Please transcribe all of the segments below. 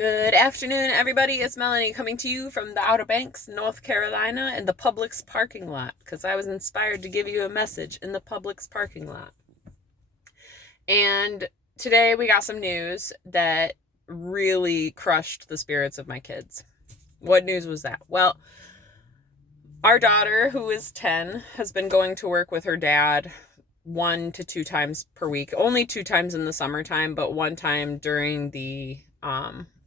Good afternoon, everybody. It's Melanie coming to you from the Outer Banks, North Carolina, in the Publix parking lot, because I was inspired to give you a message in the Publix parking lot. And today we got some news that really crushed the spirits of my kids. What news was that? Well, our daughter, who is 10, has been going to work with her dad 1 to 2 times per week. Only 2 times in the summertime, but 1 time during the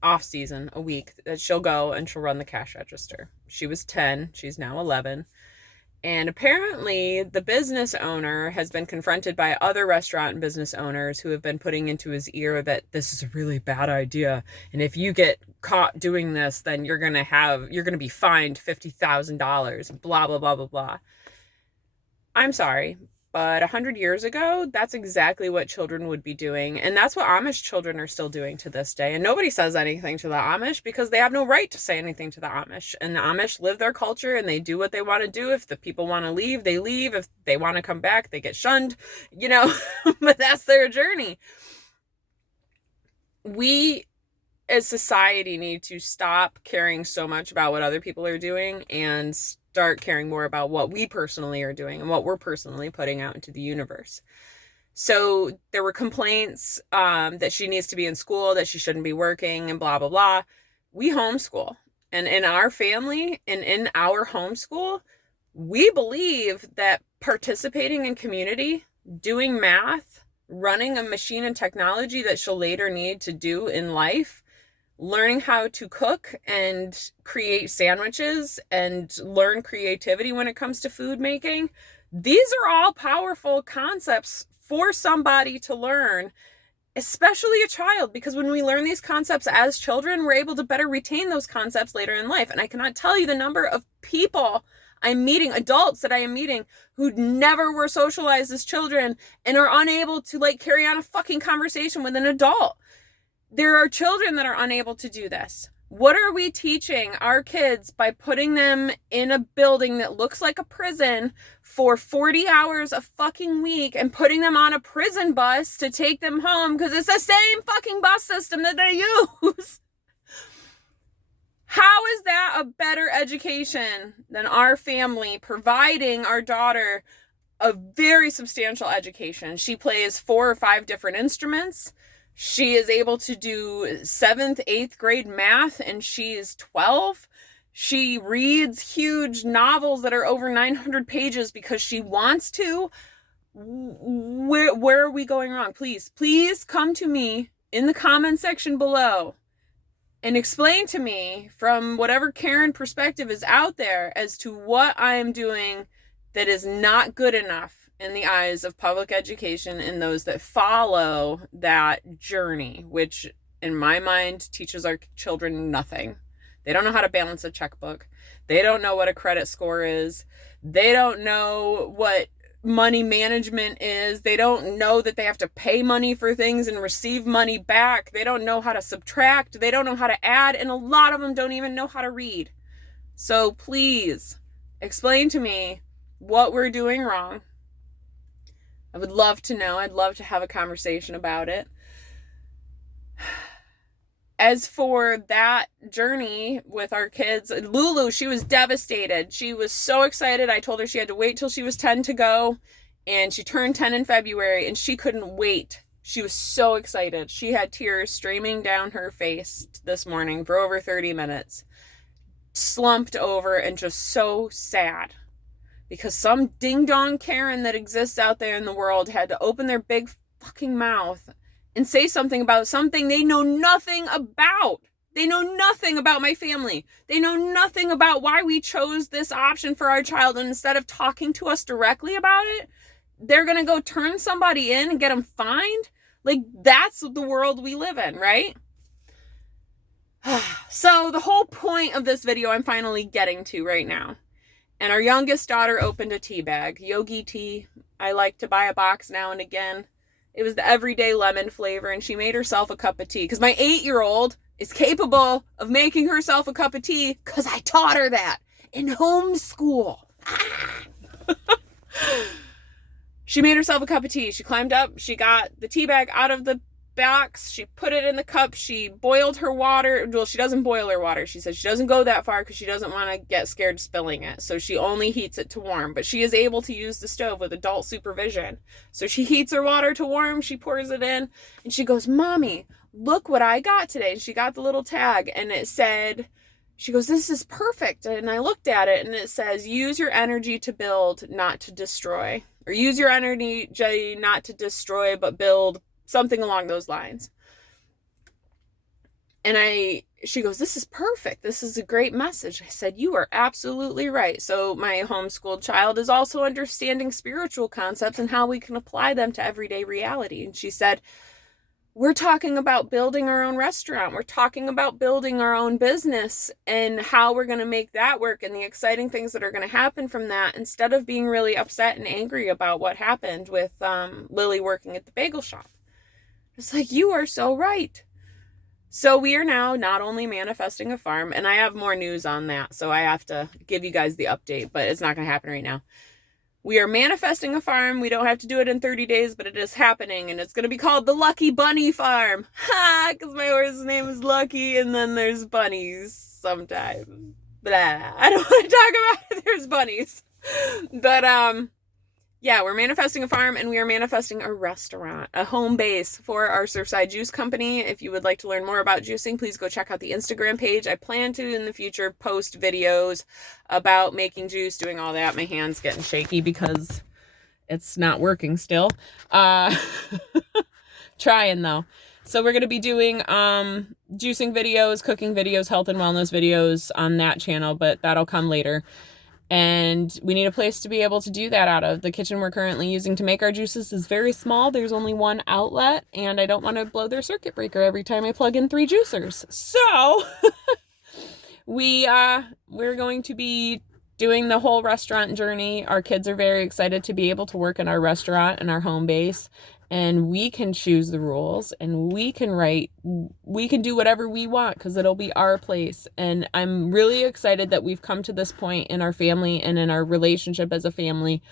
off season, a week, that she'll go and she'll run the cash register. She was 10, she's now 11. And apparently the business owner has been confronted by other restaurant and business owners who have been putting into his ear that this is a really bad idea. And if you get caught doing this, then you're going to be fined $50,000, blah, blah, blah, blah, blah. I'm sorry, but 100 years ago, that's exactly what children would be doing. And that's what Amish children are still doing to this day. And nobody says anything to the Amish because they have no right to say anything to the Amish. And the Amish live their culture and they do what they want to do. If the people want to leave, they leave. If they want to come back, they get shunned, but that's their journey. We as society need to stop caring so much about what other people are doing and start caring more about what we personally are doing and what we're personally putting out into the universe. So there were complaints that she needs to be in school, that she shouldn't be working, and blah, blah, blah. We homeschool. And in our family and in our homeschool, we believe that participating in community, doing math, running a machine and technology that she'll later need to do in life, learning how to cook and create sandwiches and learn creativity when it comes to food making. These are all powerful concepts for somebody to learn, especially a child, because when we learn these concepts as children, we're able to better retain those concepts later in life. And I cannot tell you the number of people I'm meeting, adults that I am meeting, who never were socialized as children and are unable to carry on a fucking conversation with an adult. There are children that are unable to do this. What are we teaching our kids by putting them in a building that looks like a prison for 40 hours a fucking week and putting them on a prison bus to take them home because it's the same fucking bus system that they use? How is that a better education than our family providing our daughter a very substantial education? She plays 4 or 5 different instruments. She is able to do 7th, 8th grade math, and she is 12. She reads huge novels that are over 900 pages because she wants to. Where are we going wrong? Please come to me in the comment section below and explain to me from whatever Karen perspective is out there as to what I am doing that is not good enough in the eyes of public education and those that follow that journey, which in my mind teaches our children nothing. They don't know how to balance a checkbook. They don't know what a credit score is. They don't know what money management is. They don't know that they have to pay money for things and receive money back. They don't know how to subtract. They don't know how to add. And a lot of them don't even know how to read. So please explain to me what we're doing wrong. I would love to know. I'd love to have a conversation about it. As for that journey with our kids, Lulu, she was devastated. She was so excited. I told her she had to wait till she was 10 to go, and she turned 10 in February, and she couldn't wait. She was so excited. She had tears streaming down her face this morning for over 30 minutes, slumped over and just so sad. Because some ding-dong Karen that exists out there in the world had to open their big fucking mouth and say something about something they know nothing about. They know nothing about my family. They know nothing about why we chose this option for our child. And instead of talking to us directly about it, they're going to go turn somebody in and get them fined. That's the world we live in, right? So the whole point of this video I'm finally getting to right now. And our youngest daughter opened a tea bag, Yogi tea. I like to buy a box now and again. It was the everyday lemon flavor, and she made herself a cup of tea. Because my 8-year-old is capable of making herself a cup of tea because I taught her that in homeschool. She made herself a cup of tea. She climbed up. She got the tea bag out of the box, she put it in the cup, she boiled her water. Well, she doesn't boil her water. She says she doesn't go that far because she doesn't want to get scared spilling it. So she only heats it to warm, but she is able to use the stove with adult supervision. So she heats her water to warm, she pours it in, and she goes, "Mommy, look what I got today." And she got the little tag, and it said, she goes, "This is perfect." And I looked at it, and it says, "Use your energy to build, not to destroy." Or use your energy not to destroy, but build, something along those lines. And she goes, "This is perfect. This is a great message." I said, "You are absolutely right." So my homeschooled child is also understanding spiritual concepts and how we can apply them to everyday reality. And she said, "We're talking about building our own restaurant. We're talking about building our own business and how we're going to make that work and the exciting things that are going to happen from that, instead of being really upset and angry about what happened with Lily working at the bagel shop." It's like, you are so right. So we are now not only manifesting a farm, and I have more news on that, so I have to give you guys the update, but it's not going to happen right now. We are manifesting a farm. We don't have to do it in 30 days, but it is happening, and it's going to be called the Lucky Bunny Farm. Ha! Because my horse's name is Lucky, and then there's bunnies sometimes. Blah. I don't want to talk about it. There's bunnies. But, yeah, we're manifesting a farm, and we are manifesting a restaurant, a home base for our Surfside Juice Company. If you would like to learn more about juicing, please go check out the Instagram page. I plan to, in the future, post videos about making juice, doing all that. My hand's getting shaky because it's not working still. Trying, though. So we're going to be doing juicing videos, cooking videos, health and wellness videos on that channel, but that'll come later. And we need a place to be able to do that out of. The kitchen we're currently using to make our juices is very small. There's only one outlet, and I don't want to blow their circuit breaker every time I plug in 3 juicers. So we're going to be doing the whole restaurant journey. Our kids are very excited to be able to work in our restaurant and our home base. And we can choose the rules, and we can do whatever we want because it'll be our place. And I'm really excited that we've come to this point in our family and in our relationship as a family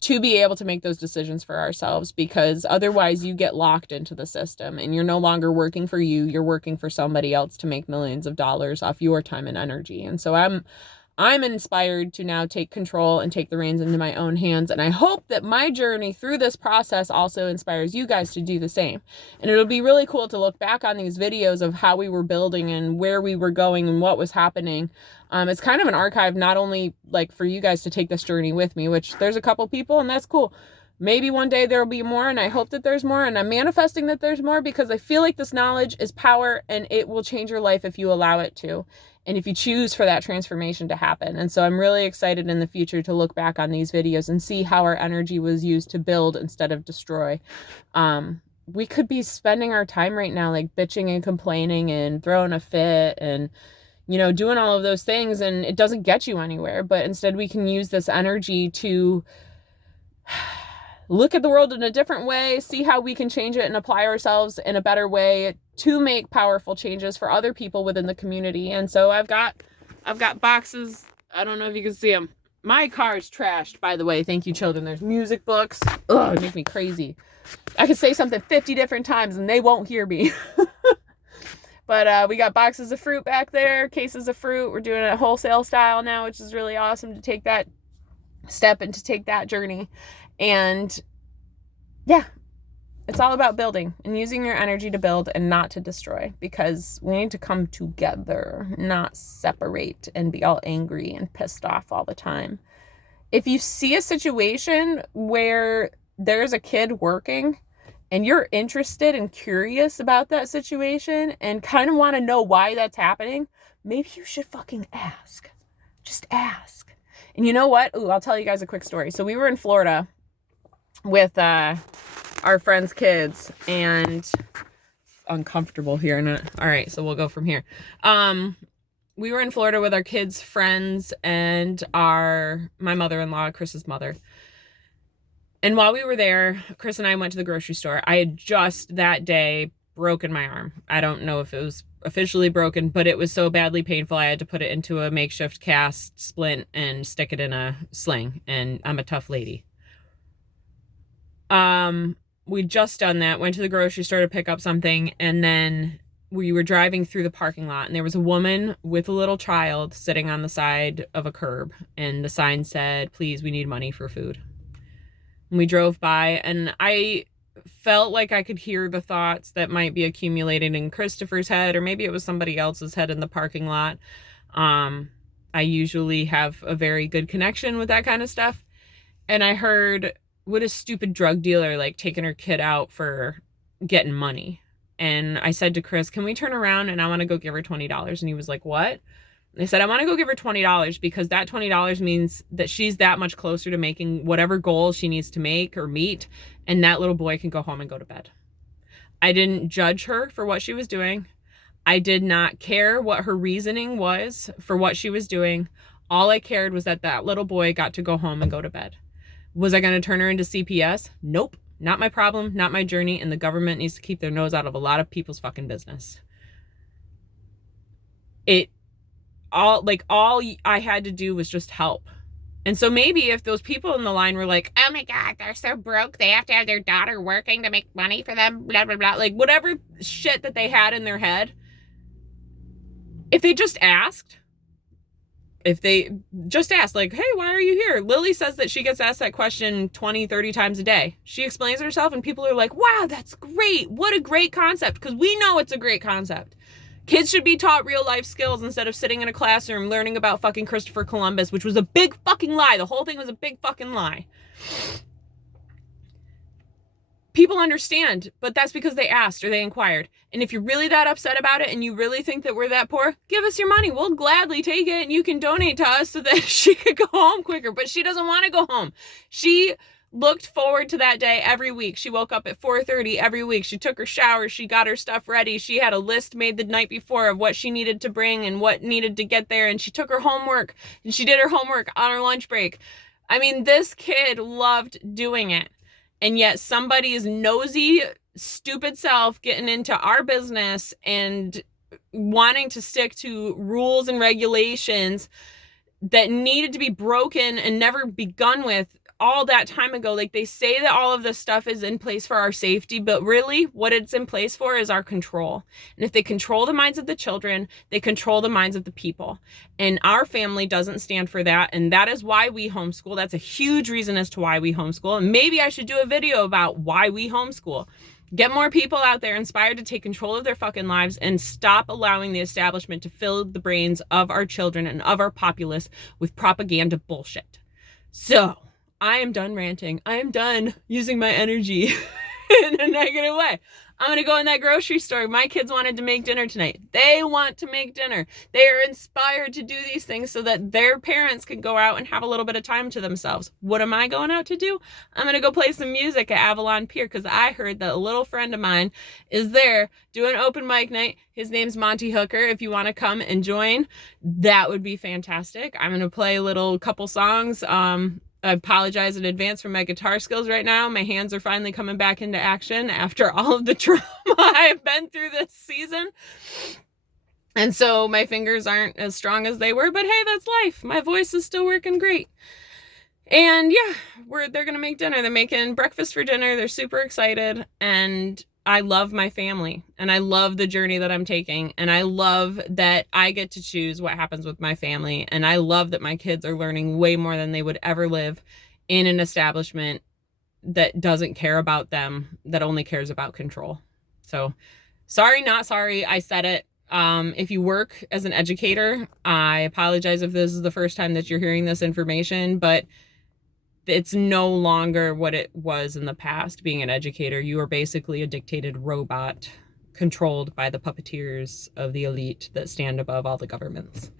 to be able to make those decisions for ourselves, because otherwise you get locked into the system and you're no longer working for you. You're working for somebody else to make millions of dollars off your time and energy. And so I'm inspired to now take control and take the reins into my own hands. And I hope that my journey through this process also inspires you guys to do the same. And it'll be really cool to look back on these videos of how we were building and where we were going and what was happening. It's kind of an archive, not only like for you guys to take this journey with me, which there's a couple people, and that's cool. Maybe one day there will be more, and I hope that there's more, and I'm manifesting that there's more, because I feel like this knowledge is power, and it will change your life if you allow it to. And if you choose for that transformation to happen. And so I'm really excited in the future to look back on these videos and see how our energy was used to build instead of destroy. We could be spending our time right now like bitching and complaining and throwing a fit and, you know, doing all of those things, and it doesn't get you anywhere. But instead we can use this energy to look at the world in a different way, see how we can change it and apply ourselves in a better way to make powerful changes for other people within the community. And so I've got boxes. I don't know if you can see them. My car's trashed, by the way. Thank you, children. There's music books. Ugh, it makes me crazy. I could say something 50 different times and they won't hear me. But we got boxes of fruit back there, cases of fruit. We're doing it wholesale style now, which is really awesome to take that step and to take that journey. And yeah, it's all about building and using your energy to build and not to destroy, because we need to come together, not separate and be all angry and pissed off all the time. If you see a situation where there's a kid working and you're interested and curious about that situation and kind of want to know why that's happening, maybe you should fucking ask. Just ask. And you know what? Ooh, I'll tell you guys a quick story. So we were in Florida with our friends' kids, and it's uncomfortable here. All right, so we'll go from here. We were in Florida with our kids' friends and my mother-in-law, Chris's mother. And while we were there, Chris and I went to the grocery store. I had just that day broken my arm. I don't know if it was officially broken, but it was so badly painful I had to put it into a makeshift cast splint and stick it in a sling. And I'm a tough lady. we'd just done that, went to the grocery store to pick up something, and then we were driving through the parking lot, and there was a woman with a little child sitting on the side of a curb, and the sign said, "Please, we need money for food." And we drove by, and I felt like I could hear the thoughts that might be accumulating in Christopher's head, or maybe it was somebody else's head in the parking lot. I usually have a very good connection with that kind of stuff. And I heard, what a stupid drug dealer, like, taking her kid out for getting money. And I said to Chris, can we turn around, and I want to go give her $20. And he was like, what? And I said, I want to go give her $20 because that $20 means that she's that much closer to making whatever goal she needs to make or meet. And that little boy can go home and go to bed. I didn't judge her for what she was doing. I did not care what her reasoning was for what she was doing. All I cared was that that little boy got to go home and go to bed. Was I going to turn her into CPS? Nope. Not my problem, not my journey, and the government needs to keep their nose out of a lot of people's fucking business. All I had to do was just help. And so maybe if those people in the line were like, oh my God, they're so broke, they have to have their daughter working to make money for them, blah, blah, blah, like whatever shit that they had in their head, if they just asked, like, hey, why are you here? Lily says that she gets asked that question 20, 30 times a day. She explains herself and people are like, wow, that's great. What a great concept. Because we know it's a great concept. Kids should be taught real life skills instead of sitting in a classroom learning about fucking Christopher Columbus, which was a big fucking lie. The whole thing was a big fucking lie. People understand, but that's because they asked or they inquired. And if you're really that upset about it and you really think that we're that poor, give us your money. We'll gladly take it and you can donate to us so that she could go home quicker. But she doesn't want to go home. She looked forward to that day every week. She woke up at 4:30 every week. She took her shower. She got her stuff ready. She had a list made the night before of what she needed to bring and what needed to get there. And she took her homework and she did her homework on her lunch break. I mean, this kid loved doing it. And yet somebody's nosy, stupid self getting into our business and wanting to stick to rules and regulations that needed to be broken and never begun with all that time ago. Like, they say that all of this stuff is in place for our safety, but really what it's in place for is our control. And if they control the minds of the children, they control the minds of the people. And our family doesn't stand for that. And that is why we homeschool. That's a huge reason as to why we homeschool. And maybe I should do a video about why we homeschool. Get more people out there inspired to take control of their fucking lives and stop allowing the establishment to fill the brains of our children and of our populace with propaganda bullshit. So, I am done ranting. I am done using my energy in a negative way. I'm going to go in that grocery store. My kids wanted to make dinner tonight. They want to make dinner. They are inspired to do these things so that their parents can go out and have a little bit of time to themselves. What am I going out to do? I'm going to go play some music at Avalon Pier because I heard that a little friend of mine is there doing open mic night. His name's Monty Hooker. If you want to come and join, that would be fantastic. I'm going to play a couple songs. I apologize in advance for my guitar skills right now. My hands are finally coming back into action after all of the trauma I've been through this season. And so my fingers aren't as strong as they were, but hey, that's life. My voice is still working great. And yeah, they're going to make dinner. They're making breakfast for dinner. They're super excited. And I love my family and I love the journey that I'm taking. And I love that I get to choose what happens with my family. And I love that my kids are learning way more than they would ever live in an establishment that doesn't care about them, that only cares about control. So sorry, not sorry. I said it. If you work as an educator, I apologize if this is the first time that you're hearing this information, but it's no longer what it was in the past. Being an educator, you are basically a dictated robot controlled by the puppeteers of the elite that stand above all the governments.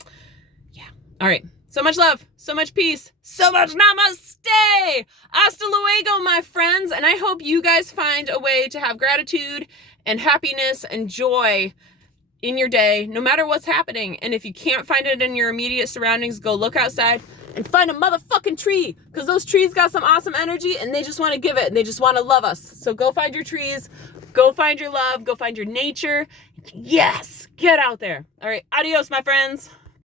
Yeah. All right. So much love, so much peace, so much namaste. Hasta luego, my friends. And I hope you guys find a way to have gratitude and happiness and joy in your day, no matter what's happening. And if you can't find it in your immediate surroundings, go look outside and find a motherfucking tree, because those trees got some awesome energy and they just want to give it and they just want to love us. So go find your trees, go find your love, go find your nature. Yes, get out there. All right, adios, my friends.